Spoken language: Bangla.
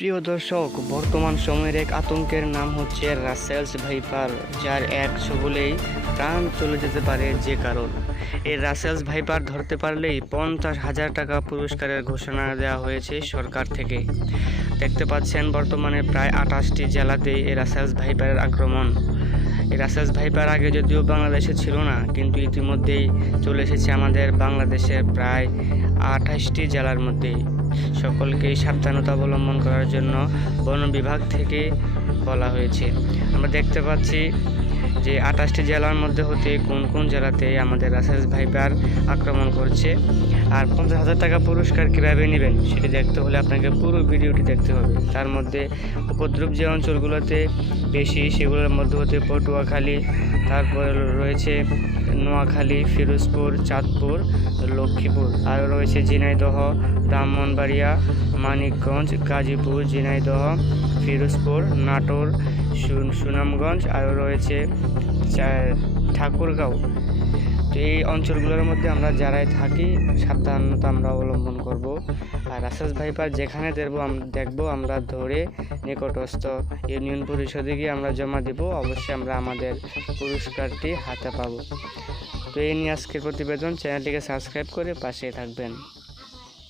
প্রিয় দর্শক, বর্তমান সময়ের এক আতঙ্কের নাম হচ্ছে রাসেলস ভাইপার, যার এক ছবলেই প্রাণ চলে যেতে পারে যে কারণ। এই রাসেলস ভাইপার ধরতে পারলেই পঞ্চাশ হাজার টাকা পুরস্কারের ঘোষণা দেওয়া হয়েছে সরকার থেকে। দেখতে পাচ্ছেন, বর্তমানে প্রায় আঠাশটি জেলাতেই এই রাসেলস ভাইপারের আক্রমণ। এই রাসেলস ভাইপার আগে যদিও বাংলাদেশে ছিল না, কিন্তু ইতিমধ্যেই চলে এসেছে আমাদের বাংলাদেশের প্রায় আঠাশটি জেলার মধ্যেই। সকলকেই সাবধানতা অবলম্বন করার জন্য বন বিভাগ থেকে বলা হয়েছে। আমরা দেখতে পাচ্ছি যে আঠাশটি জেলার মধ্যে হতে কোন কোন জেলাতে আমাদের রাসেলস ভাইপার আক্রমণ করছে। আর পঞ্চাশ হাজার টাকা পুরস্কার কীভাবে নেবেন সেটি দেখতে হলে আপনাকে পুরো ভিডিওটি দেখতে হবে। তার মধ্যে উপদ্রব যে অঞ্চলগুলোতে বেশি সেগুলোর মধ্যে হতে পটুয়াখালী, তারপরে রয়েছে নোয়াখালী, ফিরোজপুর, চাঁদপুর, লক্ষ্মীপুর আরও রয়েছে ঝিনাইদহ, ব্রাহ্মণবাড়িয়া মানিকগঞ্জ, গাজীপুর, ঝিনাইদহ, ফিরোজপুর, নাটোর সুনামগঞ্জ আরও রয়েছে ঠাকুরগাঁও। তো এই অঞ্চলগুলোর মধ্যে আমরা যারাই থাকি, সাবধানতা আমরা অবলম্বন করব। আর রাসেস ভাইপার যেখানে দেখব দেখব, আমরা ধরে নিকটস্থ ইউনিয়ন পরিষদে গিয়ে আমরা জমা দেব। অবশ্যই আমরা আমাদের পুরস্কারটি হাতে পাবো। তো এই নিয়ে আজকের প্রতিবেদন। চ্যানেলটিকে সাবস্ক্রাইব করে পাশে থাকবেন।